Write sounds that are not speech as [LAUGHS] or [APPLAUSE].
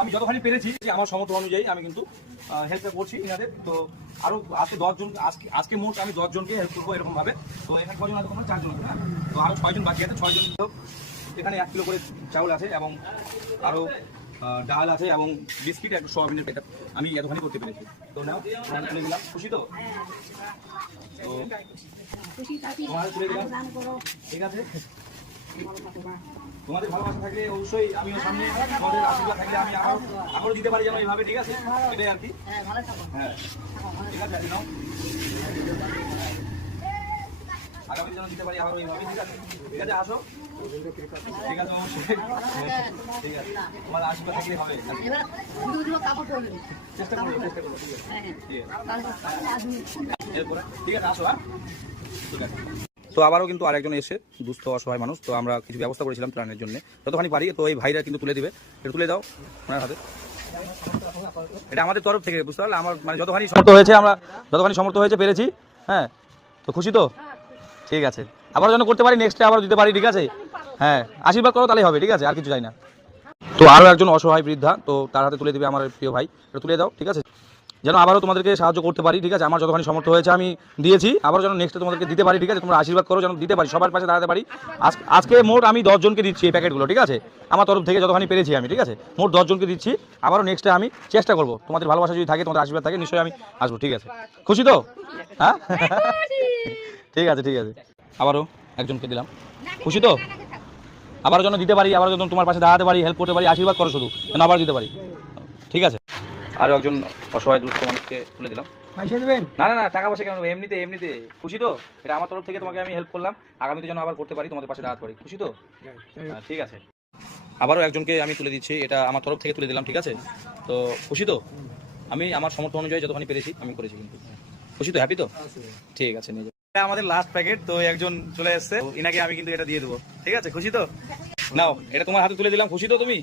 আমি যতখানি পেরেছি যে আমার সমর্থ অনুযায়ী আমি কিন্তু হেল্প করছি ইনাদের। তো আরও আজকে দশজন আজকে আজকে মোট আমি দশজনকে হেল্প করব এরকম ভাবে তো এখানে কজন আছে তোমরা? চারজন আছে তো আরও ছয়জন বাকি আছে। ছয়জন এখানে এক কিলো করে চাউল আছে এবং আরও আহ, ডাল আছে এবং বিস্কিট একটু সোয়াবিনের প্যাকেট আমি এতখানি করতে পেরেছি। তো নাও তুলে দিলাম। খুশি তো? তো ঠিক আছে? তোমাদের ভালোবাসা থাকলে অবশ্যই আমিও সামনে তোমাদের আশীর্বাদ থাকলে আমি আরও আরও দিতে পারি যেন এইভাবে, ঠিক আছে? এটাই আর কি। হ্যাঁ। ঠিক আছে আগামী যেন দিতে পারি আরও এইভাবে, ঠিক আছে? ঠিক আছে, আসো। ঠিক আছে ঠিক আছে। তোমার আশীর্বাদ থাকলে হবে। চেষ্টা করব ঠিক আছে। এরপরে? ঠিক আছে, আসো হ্যাঁ? ঠিক আছে। তো আবারও কিন্তু আরেকজন এসে দুস্থ, অসহায় মানুষ। তো আমরা কিছু ব্যবস্থা করেছিলাম ত্রাণের জন্য। যতখানি পারি, তো এই ভাইরা কিন্তু তুলে দিবে। এটা তুলে দাও ওনার হাতে। এটা আমাদের তরফ থেকে, বুঝতে পারলে? আমার মানে যতখানি সমর্থ হয়েছে, আমরা যতখানি সমর্থ হয়েছে পেরেছি। হ্যাঁ? তো খুশি তো? ঠিক আছে। আবার যেন করতে পারি নেক্সটে আবার দিতে পারি, ঠিক আছে? হ্যাঁ আশীর্বাদ করো, তাহলেই হবে, ঠিক আছে? আর কিছু চাই না। তো আরও একজন অসহায় বৃদ্ধা, তো তার হাতে তুলে দিবে আমার প্রিয় ভাই। এটা তুলে দাও, ঠিক আছে? যেন আবারও তোমাদেরকে সাহায্য করতে পারি ঠিক আছে? আমার যতখানি সমর্থ হয়েছে আমি দিয়েছি। আবার যেন নেক্সটে তোমাদেরকে দিতে পারি ঠিক আছে? তোমরা আশীর্বাদ করো যেন দিতে পারি। সবার পাশে দাঁড়াতে পারি। আজ- আজকে মোট আমি দশজনকে দিচ্ছি এই প্যাকেটগুলো ঠিক আছে? আমার তরফ থেকে যতখানি পেরেছি আমি ঠিক আছে? মোট দশজনকে দিচ্ছি। আবারও নেক্সটে আমি চেষ্টা করব। তোমাদের ভালোবাসা যদি থাকে তোমাদের আশীর্বাদ থাকে নিশ্চয়ই আমি আসব ঠিক আছে? খুশি তো? হ্যাঁ? [LAUGHS] ঠিক আছে ঠিক আছে। আবারও একজনকে দিলাম। খুশি তো? আবার যেন দিতে পারি আবার যেন তোমার পাশে দাঁড়াতে পারি হেল্প করতে পারি আশীর্বাদ করো শুধু। যেন আবার দিতে পারি। ঠিক আছে? আরও একজন অসহায় দুস্থ মানুষকে তুলে দিলাম। পয়সা দেবেন? না না না টাকা পয়সা কেন এমনিতে এমনিতে। খুশি তো? এটা আমার তরফ থেকে তোমাকে আমি হেল্প করলাম। আগামীতে যেন আবার করতে পারি তোমাদের পাশে দাঁড়াতে পারি। খুশি তো? হ্যাঁ, ঠিক আছে। আবারও একজনকে আমি তুলে দিচ্ছি। এটা আমার তরফ থেকে তুলে দিলাম ঠিক আছে? তো খুশি তো? আমি আমার সমর্থ অনুযায়ী যতখানি পেরেছি আমি করেছি কিন্তু। খুশি তো? হ্যাপি তো? ঠিক আছে নিয়ে এটা আমাদের লাস্ট প্যাকেট তো একজন চলে এসেছে। তো ইনাকে আমি কিন্তু এটা দিয়ে দেবো। ঠিক আছে? খুশি তো? নাও এটা তোমার হাতে তুলে দিলাম। খুশি তো তুমি?